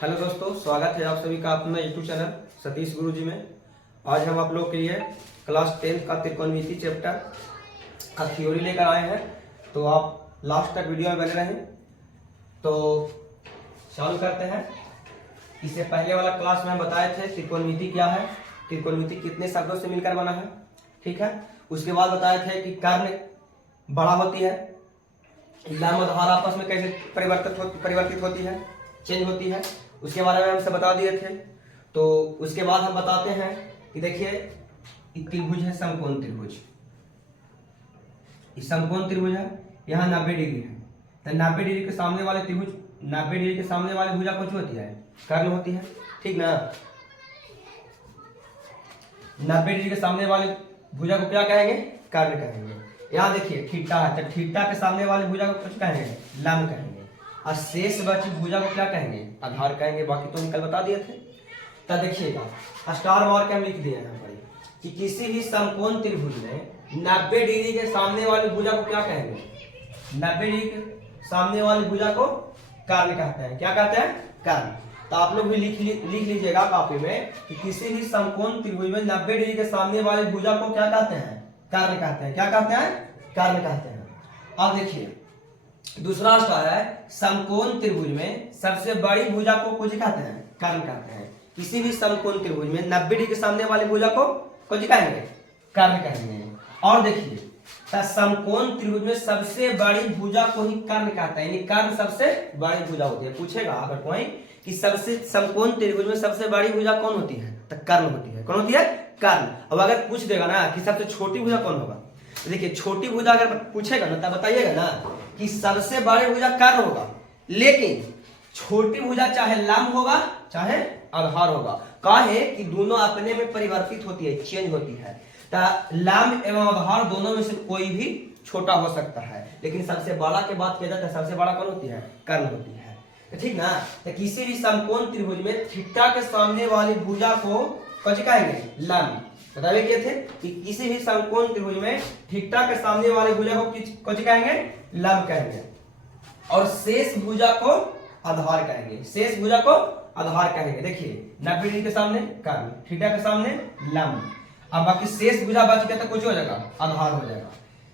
Hello दोस्तों, स्वागत है आप सभी का अपना यूट्यूब चैनल सतीश गुरुजी में। आज हम आप लोग के लिए क्लास 10 का त्रिकोणमिति चैप्टर का थ्योरी लेकर आए हैं, तो आप लास्ट तक वीडियो में बने रहें। तो चालू करते हैं। इससे पहले वाला क्लास में हम बताए थे त्रिकोणमिति क्या है, त्रिकोणमिति कितने शब्दों से मिलकर बना है, ठीक है। उसके बाद बताए थे कि कर्ण बड़ा होती है, लंब आधार आपस में कैसे परिवर्तित होती है, चेंज होती है, उसके बारे में हमसे बता दिए थे। तो उसके बाद हम बताते हैं कि देखिए त्रिभुज है, समकोण त्रिभुज। इस समकोण त्रिभुज है, यहाँ 90 डिग्री है, तो 90 डिग्री के सामने वाले त्रिभुज, 90 डिग्री के सामने वाली भुजा कुछ होती है, कर्ण होती है, ठीक ना। 90 डिग्री के सामने वाली भुजा को क्या कहेंगे, कर्ण कहेंगे। यहाँ देखिए थीटा है, तो थीटा के सामने वाली भुजा को कुछ कहेंगे, लंब कहेंगे। और शेष बची भुजा को क्या कहेंगे, आधार कहेंगे। बाकी तो निकल बता दिए थे। तो देखिएगा स्टार मार के हम लिख दिए यहाँ पर कि किसी भी समकोण त्रिभुज में 90 डिग्री के सामने वाली भुजा को क्या कहेंगे, 90 डिग्री के सामने वाली भुजा को कर्ण कहते हैं। क्या कहते हैं, कर्ण। तो आप लोग भी लिख लीजिएगा कॉपी में कि किसी भी समकोण त्रिभुज में 90 डिग्री के सामने वाली भुजा को क्या कहते हैं, कर्ण कहते हैं। क्या कहते हैं, कर्ण कहते हैं। अब देखिए दूसरा स्टार है, समकोण त्रिभुज में सबसे बड़ी भुजा को कुछ कहते हैं, कर्ण कहते हैं। किसी भी समकोण त्रिभुज में 90 डिग्री के सामने वाली भुजा को कुछ कहेंगे, कर्ण कहेंगे। और देखिए समकोण त्रिभुज में सबसे बड़ी भुजा को ही कर्ण कहते हैं, यानी कर्ण सबसे बड़ी भुजा होती है। पूछेगा अगर कोई कि सबसे समकोण त्रिभुज में सबसे बड़ी भुजा कौन होती है, तो कर्ण होती है। कौन होती है, कर्ण। अब अगर पूछ देगा ना कि सबसे छोटी भुजा कौन होगा, तो देखिए छोटी भुजा अगर पूछेगा ना तब बताइएगा ना कि सबसे बड़ी भुजा कर्ण होगा, लेकिन छोटी भुजा चाहे लंब होगा चाहे आधार होगा। काहे कि दोनों अपने में परिवर्तित होती है, चेंज होती है। तो लंब एवं आधार दोनों में से कोई भी छोटा हो सकता है, लेकिन सबसे बड़ा के बात किया जाता है, सबसे बड़ा कौन होती है, कर्ण होती है, ठीक ना। तो किसी भी समकोण त्रिभुज में थीटा के सामने वाली भुजा को कुछ कहेंगे, लंब। बताइए क्या थे कि किसी भी समकोण त्रिभुज में थीटा के सामने वाली भुजा को कुछ कहेंगे, लंब कहेंगे। और शेष भुजा को आधार कहेंगे, शेष भुजा को आधार कहेंगे। देखिए 90 डिग्री के सामने कर्ण, थीटा के सामने लंब, अब बाकी शेष भुजा बच गया तो कुछ हो जाएगा, आधार हो जाएगा।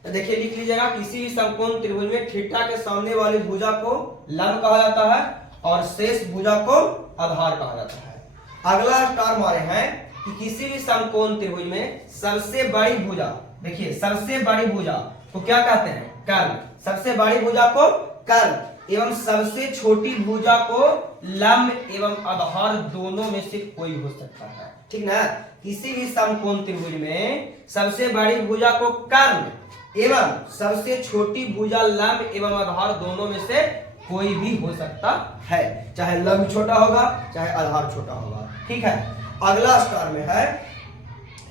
तो देखिए लिख लीजिएगा किसी भी समकोण त्रिभुज में थीटा के सामने वाली भुजा को लंब कहा जाता है और शेष भुजा को आधार कहा जाता है। अगला स्टार मारे हैं कि किसी भी समकोण त्रिभुज में सबसे बड़ी भुजा, देखिए सबसे बड़ी भुजा को क्या कहते हैं, कर्ण। सबसे बड़ी भुजा को कर्ण एवं सबसे छोटी भुजा को लंब एवं आधार दोनों में से कोई हो सकता है, ठीक ना। किसी भी समकोण त्रिभुज में सबसे बड़ी भुजा को कर्ण एवं सबसे छोटी भुजा लंब एवं आधार दोनों में से कोई भी हो सकता है, चाहे लंब छोटा होगा चाहे आधार छोटा होगा, ठीक है। अगला स्टार में है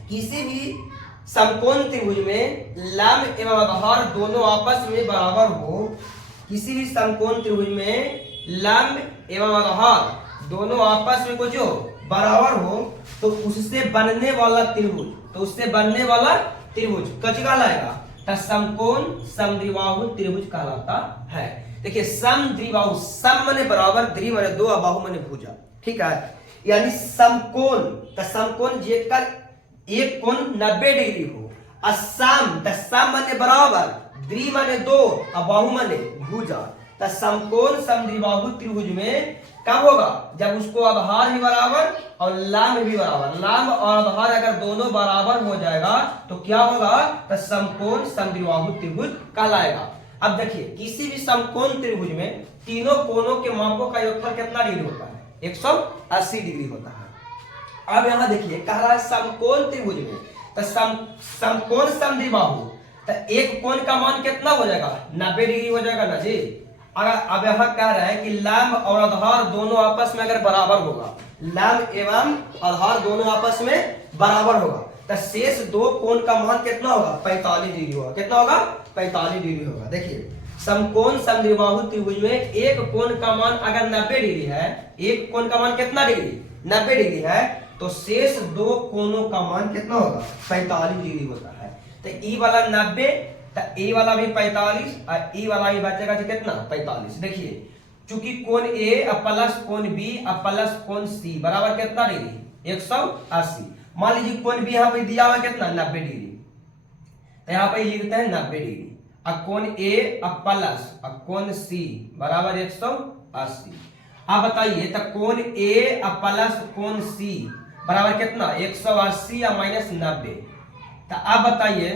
किसी भी समकोण त्रिभुज में लंब एवं आधार दोनों आपस में बराबर हो, किसी भी समकोण त्रिभुज में लंब एवं आधार दोनों आपस में कुछ हो बराबर हो, तो उससे बनने वाला त्रिभुज, तो उससे बनने वाला त्रिभुज कच कहलाएगा, तो समकोण समद्विबाहु त्रिभुज कहलाता है। देखिए समद्विबाहु, सम माने बराबर, द्वि माने दो, बाहु माने भुजा, ठीक है। यानी समकोण, तो समकोण जेकर एक कोण 90 डिग्री हो, असम तो सम माने बराबर, द्वि माने दो और बाहु माने भुजा। तो समकोण समद्विबाहु त्रिभुज में कब होगा, जब उसको आधार भी बराबर और लंब भी बराबर, लंब और आधार अगर दोनों बराबर हो जाएगा तो क्या होगा, तो समकोण समद्विबाहु त्रिभुज कहलाएगा। अब देखिए किसी भी समकोण त्रिभुज में तीनों कोणों के मापों का योगफल कितना डिग्री होता है, 180 डिग्री होता है। अब यहाँ देखिए कह रहा है समकोण त्रिभुज में, तो समकोण समद्विबाहु, तो एक कोण का मान कितना हो जाएगा, 90 डिग्री हो जाएगा ना जी। अगर अब यहाँ कह रहा है कि लंब और आधार दोनों आपस में अगर बराबर होगा, लंब एवं आधार दोनों आपस में बराबर होगा, तो शेष दो कोण का मान कितना होगा, 45 डिग्री होगा। कितना होगा, 45 डिग्री होगा। देखिए समकोण समद्विबाहु त्रिभुज में एक कोण का मान अगर 90 डिग्री है, एक कोण का मान कितना डिग्री, 90 डिग्री है, तो शेष दो कोणों का मान कितना होगा, 45 डिग्री होता है। तो ई वाला 90, तो ई वाला भी 45 और ई वाला भी बचेगा कितना, 45। देखिए चूंकि कोण ए प्लस कोण बी प्लस कोण सी बराबर कितना डिग्री 180। मान लीजिए कोण बी यहाँ पे दिया हुआ कितना 90 डिग्री, तो यहाँ पे लिखते हैं 90 डिग्री। अब कोण ए प्लस कोण सी बराबर 180। अब बताइए तो कोण ए प्लस कोण सी बराबर कितना 180 या माइनस 90। तो अब बताइए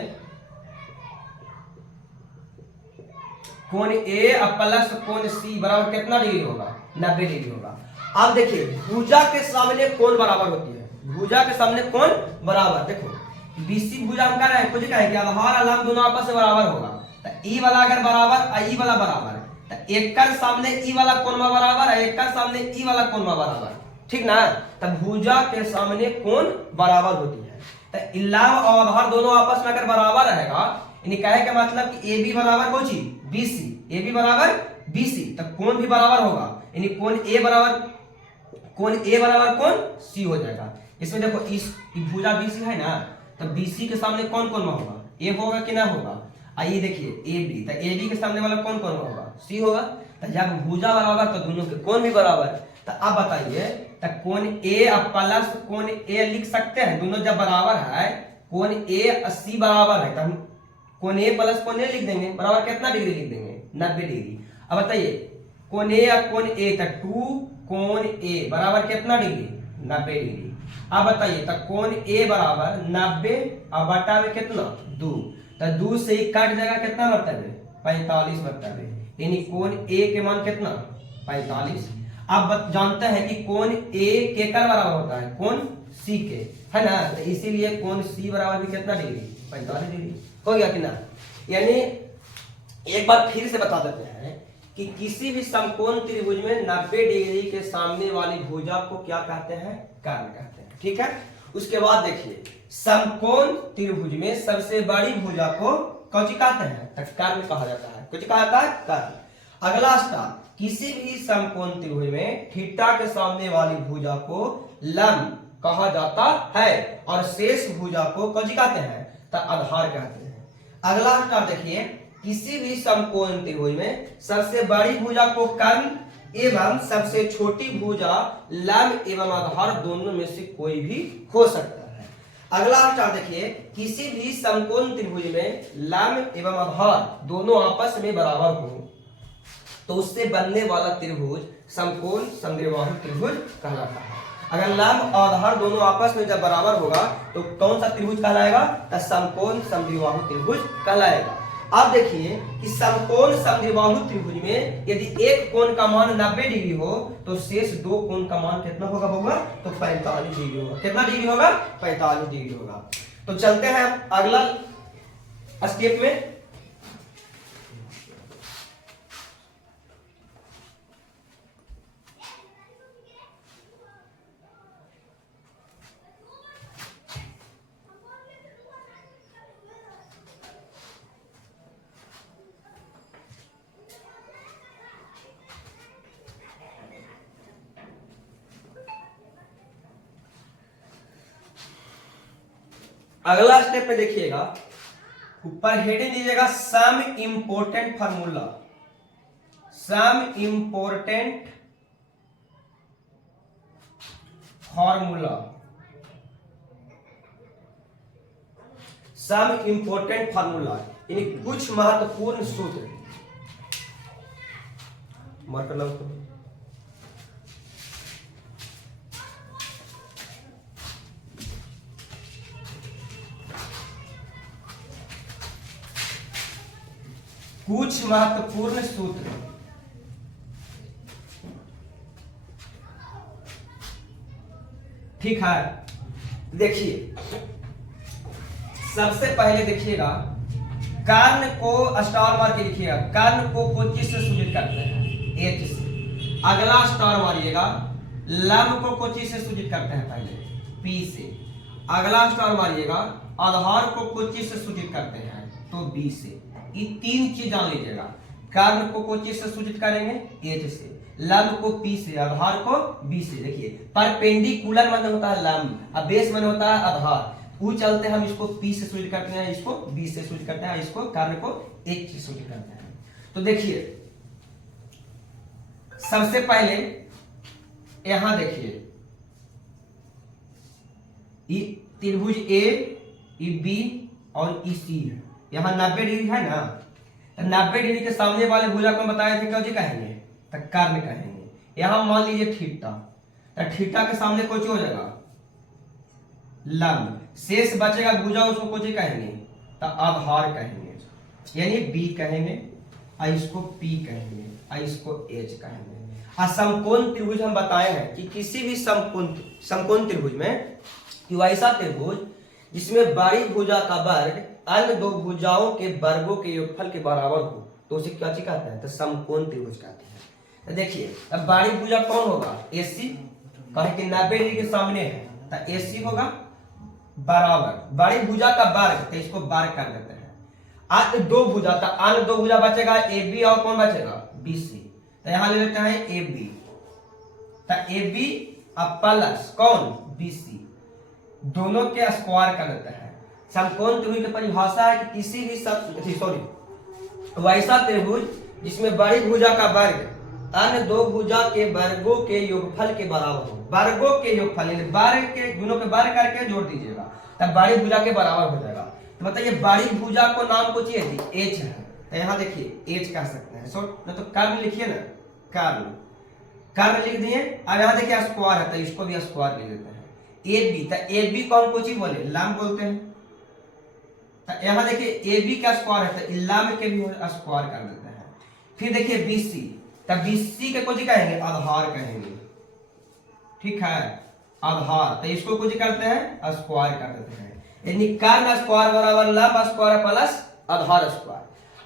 कोण ए प्लस कोण सी बराबर कितना डिग्री होगा 90 डिग्री होगा। अब देखिए भुजा के सामने कोण बराबर होती है, भुजा के सामने कोण बराबर, देखो बीसी भुजा हम कह रहे हैं कुछ कहे कि आधार और लंब दोनों आपस में बराबर होगा। तो ई वाला अगर बराबर और ई वाला बराबर, तो एक का सामने ई वाला कोण में बराबर है, एक का सामने ई वाला कोण में बराबर, ठीक ना। तो भुजा के सामने कोण बराबर होती है। तो लंब और आधार दोनों आपस में अगर बराबर रहेगा, यानी कहे का मतलब कि ए बी बराबर कोई चीज बीसी, ए बी बराबर बीसी, तो कोण भी बराबर होगा, यानी कोण ए बराबर कोण सी हो जाएगा। इसमें देखो इस भुजा बीसी है ना, तो बीसी के सामने कौन कौन होगा, ए होगा कि ना होगा। आइए देखिए ए बी, तो ए बी के सामने वाला कौन कौन होगा सी होगा। तो जब भुजा बराबर तो दोनों के कोण भी बराबर। तो अब बताइए तो कोण ए प्लस कोण ए लिख सकते हैं, दोनों जब बराबर है कोण ए सी बराबर है, तो हम कोण ए प्लस कोण ए लिख देंगे, बराबर कितना डिग्री लिख देंगे 90 डिग्री। अब बताइए कोण ए या कोण ए, तो 2 कोण ए बराबर कितना डिग्री 90 डिग्री। अब बताइए तो कोण ए बराबर 90 और बटा में कितना 2, तो 2 से ही कट जाएगा कितना बर्तवे 45 बर्तवे, यानी कोण ए के मान कितना 45। अब जानते हैं कि कोण ए के कर बराबर होता है कोण सी के, है ना। तो इसीलिए कोण सी बराबर भी कितना डिग्री 45 डिग्री हो गया कि ना। यानी एक बार फिर से बता देते हैं कि किसी भी समकोण त्रिभुज में 90 डिग्री के सामने वाली भुजा को क्या कहते हैं कर्ण कहते हैं, ठीक है। उसके बाद देखिए समकोण त्रिभुज में सबसे बड़ी भुजा को कौन कहते हैं तो कर्ण कहा जाता है, कुछ कहा जाता है कर्ण। अगला स्टार किसी भी समकोण त्रिभुज में थीटा के सामने वाली भुजा को लंब कहा जाता है और शेष भुजा को कौन कहते हैं तो आधार कहते हैं। अगला स्टार देखिए किसी भी समकोण त्रिभुज में सबसे बड़ी भुजा को कर्ण एवं सबसे छोटी भुजा लंब एवं आधार दोनों में से कोई भी हो सकता है। अगला स्टार देखिए किसी भी समकोण त्रिभुज में लंब एवं आधार दोनों आपस में बराबर हो तो उससे बनने वाला त्रिभुज समकोण समद्विबाहु त्रिभुज कहलाता है। अगर लंब और आधार दोनों आपस में जब बराबर होगा तो कौन सा त्रिभुज कहलाएगा तो समकोण समद्विबाहु त्रिभुज कहलाएगा। अब देखिए कि समकोण समद्विबाहु त्रिभुज में यदि एक कोण का मान 90 डिग्री हो तो शेष दो कोण का मान कितना होगा होगा तो 45 डिग्री होगा। कितना डिग्री होगा 45 डिग्री होगा। तो चलते हैं अगला स्टेप में। अगला स्टेप में देखिएगा ऊपर हेडिंग दीजिएगा सम इंपोर्टेंट फार्मूला, सम इंपोर्टेंट फार्मूला, सम इंपोर्टेंट फार्मूला यानी कुछ महत्वपूर्ण सूत्र। मार्कर लगाओ। कुछ महत्वपूर्ण सूत्र। ठीक है देखिए सबसे पहले देखिएगा कर्ण को स्टार मार के लिखिएगा, कर्ण को कोचिस से सूचित करते हैं एच से। अगला स्टार मारिएगा लंब को कोचिस से सूचित करते हैं पहले पी से। अगला स्टार मारिएगा आधार को कोचिस से सूचित करते हैं तो बी से। ये तीन चीज जान लीजिएगा, कर्ण को कोचिस से सूचित करेंगे एच से, लंब को पी से, आधार को बी से। देखिए परपेंडिकुलर मन होता है लंब और बेस मन होता है आधार, वो चलते हम इसको पी से सूचित करते हैं, इसको बी से सूचित करते हैं, इसको कर्ण को एच से सूचित करते हैं। तो देखिए सबसे पहले यहां देखिए, त्रिभुज ए, बी और सी है, यहाँ 90 डिग्री है ना, तो 90 डिग्री के सामने वाले भुजा को बताए थे क्या जी कहेंगे, तो कर्ण कहेंगे। यहाँ मान लीजिए थीटा, तो थीटा के सामने कुछ हो जाएगा लंब, शेष बचेगा भुजा, उसको कुछ कहेंगे तो आधार कहेंगे, यानी बी कहेंगे, और इसको पी कहेंगे, और इसको एच कहेंगे। समकोण त्रिभुज हम बताए हैं कि किसी भी समकोण त्रिभुज में ऐसा त्रिभुज जिसमें बारी भुजा का वर्ग अन्य दो भुजाओं के वर्गों के योगफल के बराबर हो, तो उसे क्या कहते हैं, तो समकोण त्रिभुज कहते हैं। तो देखिए अब बारी भुजा कौन होगा, एसी, कहे कि 90 डिग्री के सामने है, तो एसी होगा बराबर बारी भुजा का वर्ग, तो इसको वर्ग कर देते हैं, अन्य दो भुजा, तो अन्य दो भुजा बचेगा ए बी, और कौन बचेगा, बी सी। तो यहां ले लेते हैं ए बी, तो ए बी प्लस कौन, बी सी, दोनों के स्क्वायर कर देते हैं। समकोण त्रिभुज की परिभाषा है कि किसी भी वैसा त्रिभुज जिसमें बड़ी भुजा का वर्ग अन्य दो भुजा के वर्गों के योगफल के बराबर हो, वर्गों के योगफल, वर्ग के दोनों के वर्ग करके जोड़ दीजिएगा, तब बड़ी भुजा के बराबर हो जाएगा। तो बताइए बड़ी भुजा को नाम को चाहिए थी, एच है, तो यहाँ देखिए एच कह सकते हैं, तो कर्ण लिखिए ना, कर्ण लिख दिए। अब यहाँ देखिए स्क्वायर है, तो इसको भी स्क्वायर लिख देते हैं। ए बी, तो ए बी को हम कुछ बोले, लंब बोलते हैं, तो यहाँ देखिए ए बी का स्क्वायर है, तो लंब के भी स्क्वायर कर देते हैं। फिर देखिए बी सी, तो बी सी के कुछ कहेंगे, आधार कहेंगे, ठीक है, आधार, तो इसको कुछ करते हैं, स्क्वायर कर देते हैं, यानी कर्ण स्क्वायर बराबर लंब स्क्वायर प्लस आधार स्क्वायर।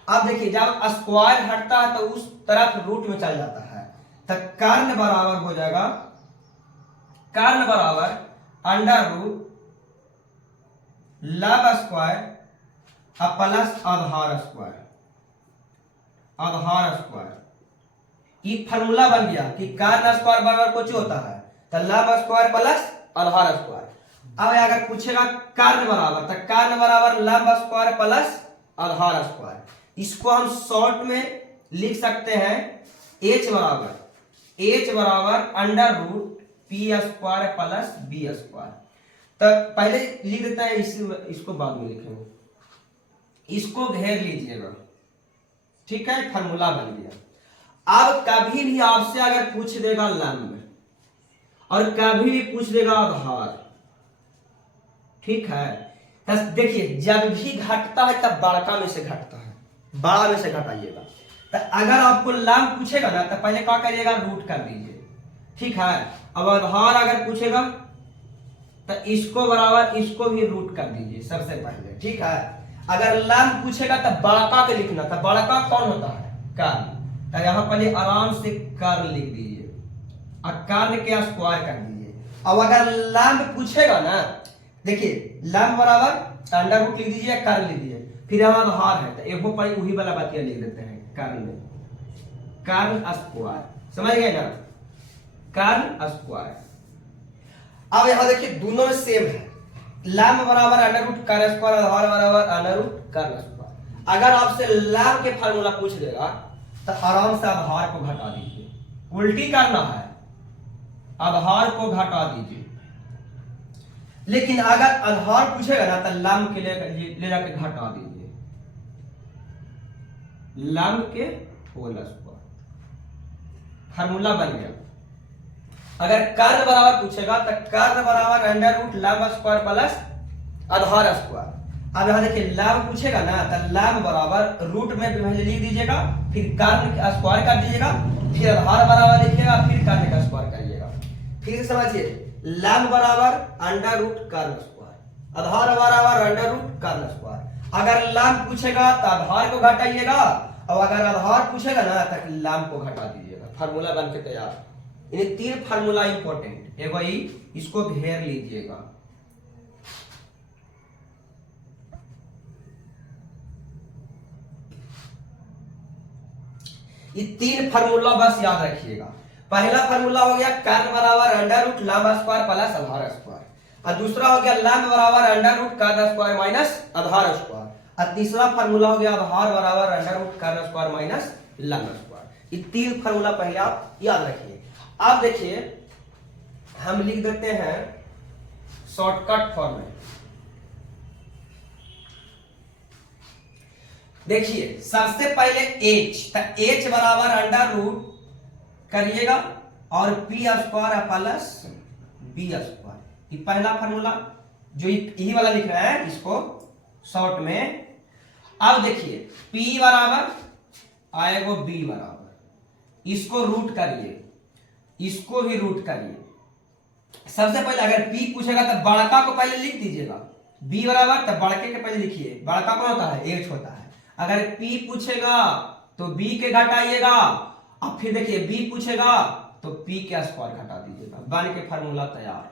अब देखिए जब स्क्वायर हटता है तो उस तरफ रूट में चल जाता है, तो कर्ण बराबर हो जाएगा, कर्ण बराबर अंडर रूट लंब स्क्वायर प्लस आधार स्क्वायर, आधार स्क्वायर। ये फार्मूला बन गया कि कर्ण स्क्वायर बराबर कुछ होता है, तो लंब स्क्वायर प्लस आधार स्क्वायर। अब अगर पूछेगा कर्ण बराबर, तो कर्ण बराबर लंब स्क्वायर प्लस आधार स्क्वायर। इसको हम शॉर्ट में लिख सकते हैं एच बराबर under root P square plus B square. तो पहले लिख देता है, इसको बाद में लिखेंगे, इसको घेर लीजिएगा, ठीक है, फार्मूला बन गया। अब कभी भी आपसे अगर पूछ देगा लंब और कभी भी पूछ देगा आधार, ठीक है, तो देखिए जब भी घटता है तब बड़का में से घटता है, बड़ा में से घटाइएगा। तो अगर आपको लंब पूछेगा ना, तो पहले क्या करिएगा, रूट कर दीजिए, ठीक है। अब आधार अगर पूछेगा तो इसको बराबर इसको भी रूट कर दीजिए सबसे पहले, ठीक है। अगर लंब पूछेगा तो बड़का के लिखना, तो बड़का कौन होता है, कर्ण, तो यहाँ पहले आराम से कर्ण लिख दीजिए और कर्ण के स्क्वायर कर दीजिए। अब अगर लंब पूछेगा ना, देखिए लंब बराबर अंडर रूट लिख दीजिए, कर्ण लिख दीजिए, फिर यहाँ आधार है, तो एगो पर वही वाला बात लिख देते हैं, कर्ण में कर्ण स्क्वायर, समझ गए ना, कर्ण स्क्वायर। अब यहां देखिए दोनों में सेम है, लंब बराबर अंडर रूट कर्ण स्क्वायर, आधार बराबर अंडर रूट कर्ण स्क्वायर। अगर आपसे लंब के फार्मूला पूछ देगा तो आराम से आधार को घटा दीजिए, उल्टी करना है, आधार को घटा दीजिए। लेकिन अगर आधार पूछेगा ना, तो लंब के ले जाके घटा दीजिए, लंब के होल स्क्वायर, फार्मूला बन गया। अगर कर्ण बराबर पूछेगा तो कर्ण बराबर अंडर रूट लंब स्क्वायर प्लस आधार स्क्वायर। अब यहां देखिए लंब पूछेगा ना, तो लंब बराबर रूट में पहले लिख दीजिएगा, फिर कर्ण का स्क्वायर कर दीजिएगा, फिर आधार बराबर लिखिएगा, फिर कर्ण का स्क्वायर करिएगा। फिर से समझिए, लंब बराबर अंडर रूट कर्ण स्क्वायर, आधार बराबर अंडर रूट कर्ण स्क्वायर। अगर लंब पूछेगा तो आधार को घटाइएगा, और अगर आधार पूछेगा ना तो लंब को घटा दीजिएगा, फार्मूला बन के तैयार। इन तीन फार्मूला इंपॉर्टेंट, एक वही, इसको घेर लीजिएगा। ये तीन फार्मूला बस याद रखिएगा। पहला फार्मूला हो गया कर्ण बराबर अंडर रूट लंब स्क्वायर प्लस आधार स्क्वायर, और दूसरा हो गया लंब बराबर अंडर रूट कर्ण स्क्वायर माइनस आधार स्क्वायर, और तीसरा फार्मूला हो गया आधार बराबर अंडर रूट कर्ण स्क्वायर माइनस लंब स्क्वायर। ये 3 फार्मूला पहले आप याद रखिए। अब देखिए हम लिख देते हैं शॉर्टकट फॉर्म में। देखिए सबसे पहले h, तो h बराबर अंडर रूट करिएगा और P square plus B square, ये पहला फार्मूला जो यही वाला लिख रहा है इसको शॉर्ट में। अब देखिए p बराबर आएगा b बराबर, इसको रूट करिए, इसको भी रूट करिए। सबसे पहले अगर p पूछेगा तो बड़का को पहले लिख दीजिएगा, b बराबर तो बड़के के पहले लिखिए, बड़का कौन होता है h होता है। अगर p पूछेगा तो b के घटाइएगा, अब फिर देखिए b पूछेगा तो p के स्क्वायर घटा दीजिएगा, बन के फार्मूला तैयार।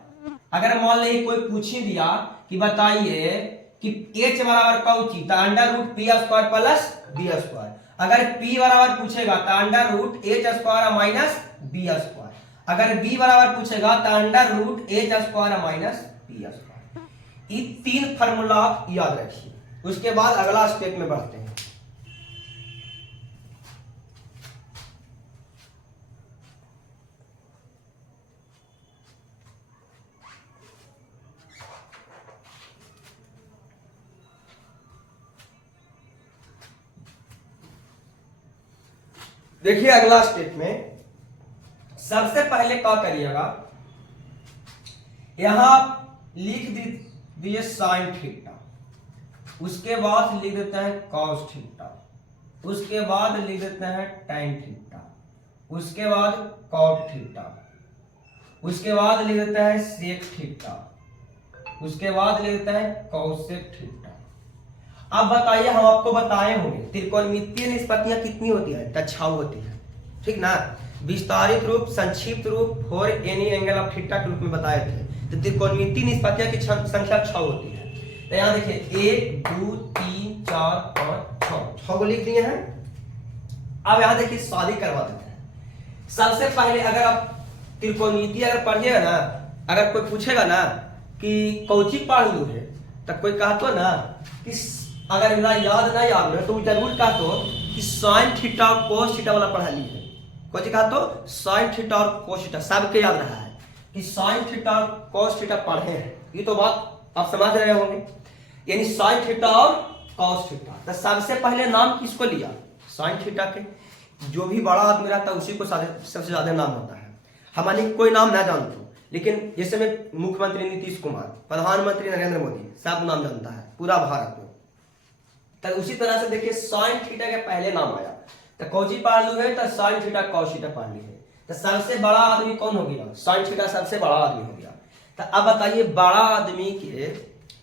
अगर मान लीजिए कोई पूछ ही दिया कि बताइए कि h बराबर कौची, तो under root P square plus B square. अगर p बराबर पूछेगा तो under root h square minus B square. अगर b बराबर पूछेगा तो under root h square minus B square. ये 3 फार्मूला आप याद रखिए, उसके बाद अगला स्टेप में बढ़ते हैं। देखिए अगला स्टेप में सबसे पहले क्या करिएगा, यहां लिख दीजिए साइन थीटा, उसके बाद लिख देते हैं कॉस थीटा, उसके बाद लिख देते हैं टैन थीटा, उसके बाद कॉट थीटा, उसके बाद लिख देते हैं सेक थीटा, उसके बाद लिख देते हैं कॉसेक थीटा। अब बताइए, हम आपको बताए होंगे त्रिकोणमितीय निष्पत्तियां कितनी होती है, तो 6 होती है, ठीक ना। विस्तारित रूप, संक्षिप्त रूप, for any angle of theta के रूप में बताए थे। तो त्रिकोणमितीय निष्पत्तियां की संख्या 6 होती है। तो यहाँ देखिए 1 2 3 4 5 6 को लिख दिए हैं। अब यहाँ देखिए शादी करवा देते हैं। सबसे पहले अगर आप त्रिकोणमितीय अगर पढ़िएगा ना, अगर कोई पूछेगा ना कि कौची पढ़ लू है, तो कोई कहा तो ना कि अगर मेरा याद नहीं आ रहा तो जरूर कहा तो कि साइन थीटा और कोस थीटा वाला पढ़ा ली है। कोई कहा तो साइन थीटा और कोस थीटा सबके याद रहा है कि साइन थीटा और कोस थीटा पढ़े हैं, ये तो बात आप समझ रहे होंगे। यानी साइन थीटा और कोस थीटा, तो सबसे पहले नाम किसको लिया, साइन थीटा के। जो भी बड़ा आदमी रहता है उसी को सबसे ज्यादा नाम होता है। हमारे कोई नाम ना जानते हो, लेकिन जैसे में मुख्यमंत्री नीतीश कुमार, प्रधानमंत्री नरेंद्र मोदी, सब नाम जानता है पूरा भारत में। तो उसी तरह से देखिए साइन थीटा के पहले नाम आया, तो कौची पढ़ लू है, तो साइन थीटा कॉस थीटा पढ़ ली है। तो सबसे बड़ा आदमी कौन हो गया, साइन थीटा सबसे बड़ा आदमी हो गया। तो अब बताइए बड़ा आदमी के,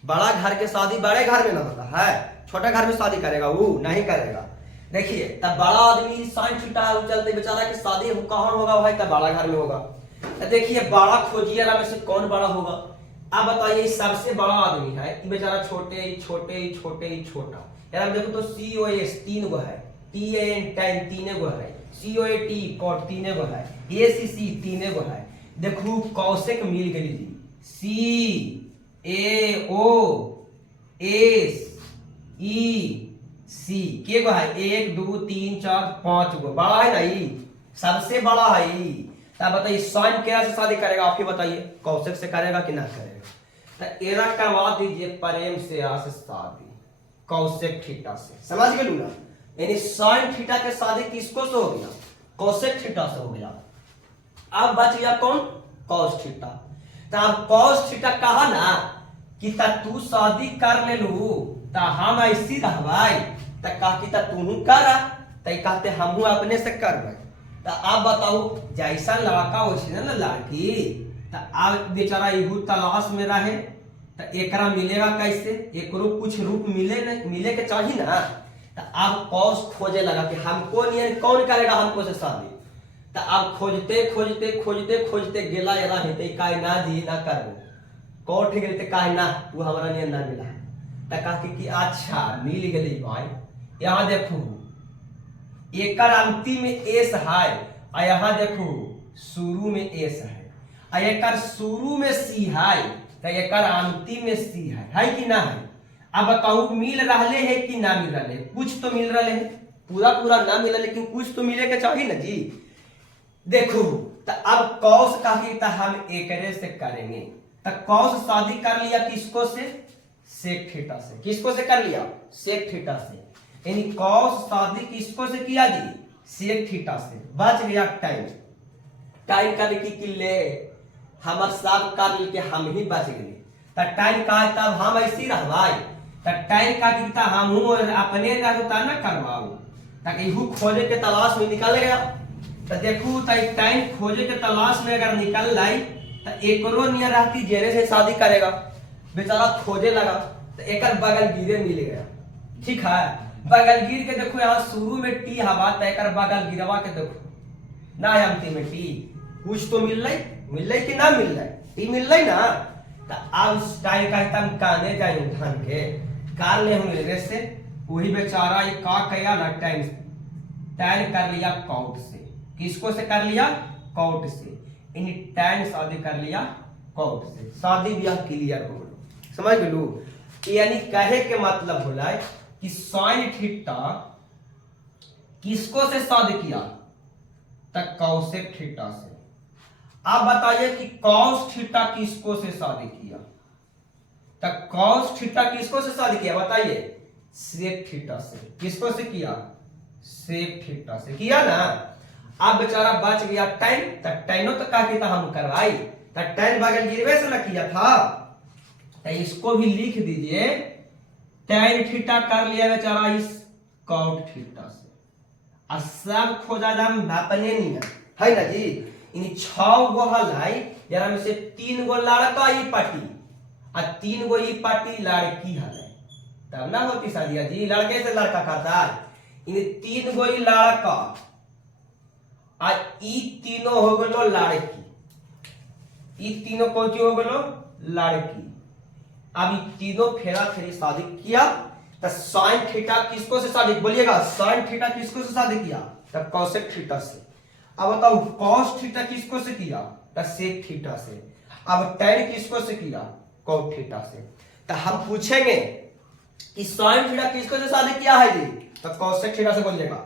बड़ा घर के शादी बड़े घर में ना होता है, छोटे घर में शादी करेगा वो नहीं करेगा। देखिए तब बड़ा आदमी साइन थीटा चलते बेचारा की शादी कहाँ होगा भाई, तब बड़ा घर में होगा। तो देखिए बड़ा खोजिए में से कौन बड़ा होगा। अब बताइए सबसे बड़ा आदमी है कि बेचारा छोटे छोटे छोटे छोटा। यार देखो तो COS 3 गो है, TAN tan 3 गो है, COAT cot 3 गो है, ACC 3 गो है। देखो कौशिक मिल गई CAOSEC के गो है, 1 2 3 4 5 गो, बड़ा है ना ये, सबसे बड़ा है ये। तब बताइए साइन क्या से शादी करेगा, आप ही बताइए, कौशिक से करेगा कि ना करेगा। तो एरा करवा दीजिए प्रेम से शादी कौशिक थीटा से, समझ गए ना। यानी साइन थीटा के शादी किसको से हो गया, कौशिक थीटा से हो गया। अब बच गया कौन, कॉस थीटा। तो अब कॉस थीटा कहा ना कि तू शादी कर ले लू, तो हम ऐसी रहबाई, तो कहा कि तू कर, तो कहते हम अपने से करबे। तो आप बताओ जैसा लड़का वैसे ना लड़की, तो आप बेचारा इहू तलाश में रहे, तो एकरा मिलेगा कैसे, एकरो कुछ रूप मिले के चाहिए ना। तो आप कौश खोजे लगा कि हमको नहीं कौन करेगा हमको से शादी। तो आप खोजते खोजते खोजते खोजते गेला एरा हेते काहे ना जी ना करबो, कोठ गेलते काहे ना तू हमरा नहीं ना मिला। तो कहा कि अच्छा मिल गई भाई, यहाँ देखो एकर अंतिम में एस है, और यहाँ देखो शुरू में एस है, और एकर शुरू में सी है, तो एकर अंतिम में सी है कि ना है। अब कहू मिल रहे है कि ना मिल रहे, कुछ तो मिल रहे है, पूरा पूरा ना मिला लेकिन कुछ तो मिले के चाहिए ना जी। देखो तो अब कौश का ही हम एकरे से करेंगे। तो कौश शादी कर लिया किसको से, सेक थीटा से। किसको से कर लिया, सेक थीटा से। यानी कौश शादी किसको से किया जी, सेक थीटा से। बच गया टाइम, टाइम का लिखी कि ले हमार सब कर के हम ही बच गए। तो टाइम का तब हम ऐसी रहवाई, तो टाइम का किता हम अपने रहता ना करवाऊ, ताकि इहू खोजे के तलाश में निकल गया। तो देखू तो टाइम खोजे के तलाश में अगर निकल लाई तो एकरो नियर रहती जेने से शादी करेगा, बेचारा खोजे लगा तो एक बगल गिरे मिल गया। ठीक है, बगल गिर के देखो यहाँ शुरू में टी हवा तो एक बगल गिरवा के देखो ना हमती में टी कुछ तो मिल रही कि ना मिल रही, टी मिल रही ना। तो अब टाइम का हम काने जाए उठान के कार ले हूँ रेस से, वही बेचारा ये का कया ना टाइम कर लिया काउट से। किसको से कर लिया, काउट से। इन टाइम शादी कर लिया काउट से, शादी ब्याह क्लियर हो लो, समझ लो। यानी कहे के मतलब होला कि साइन थीटा किसको से शादी किया, तक कौसेक थीटा से। आप बताइए कि कॉस थीटा किसको से शादी किया, तक कॉस थीटा किसको से शादी किया बताइए, सेक थीटा से। किसको से किया, सेक थीटा से किया ना। अब बेचारा बच गया टाइम, तक टाइनो तक का किया हम करवाई, तक टाइम बगल गिरवे से ना किया था। तो इसको भी लिख दीजिए, tan थीटा कर लिया बेचारा इस कॉट थीटा से। और सब खोजा दाम अपने नहीं है ना जी। इन 6 गो हलाई यार में से 3 गो लड़का ई पार्टी और 3 गो ई पार्टी लड़की हले, तब ना होती शादी जी। लड़के से लड़का खाता है, इन 3 गो ई लड़का आ ई तीनों हो गलो लड़की, ई तीनों कौन हो गलो लड़की। अब ये तीनों फेरा फेरी शादी किया, तो साइन थीटा किसको से शादी, बोलिएगा साइन थीटा किसको से शादी किया, तो कॉसेक थीटा से। अब बताओ कॉस थीटा किसको से किया, तो सेक थीटा से। अब टैन किसको से किया, कॉट थीटा से। तो हम पूछेंगे कि साइन थीटा किसको से शादी किया है जी, तो कॉसेक थीटा से बोलिएगा।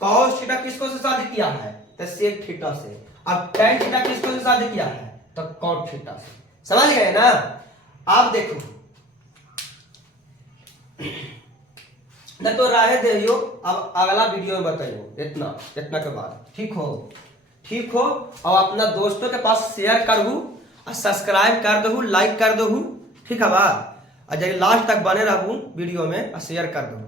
कॉस थीटा किसको से शादी किया है, तो सेक थीटा से। अब टैन थीटा किसको से शादी किया है, तो कॉट थीटा से। समझ गए ना। आप देखो न तो राहे दे, अब अगला वीडियो में बताइयो इतना इतना के बाद। ठीक हो और अपना दोस्तों के पास शेयर कर दू और सब्सक्राइब कर दू, लाइक कर दू। ठीक है बा, और जब लास्ट तक बने रहू वीडियो में और शेयर कर दू।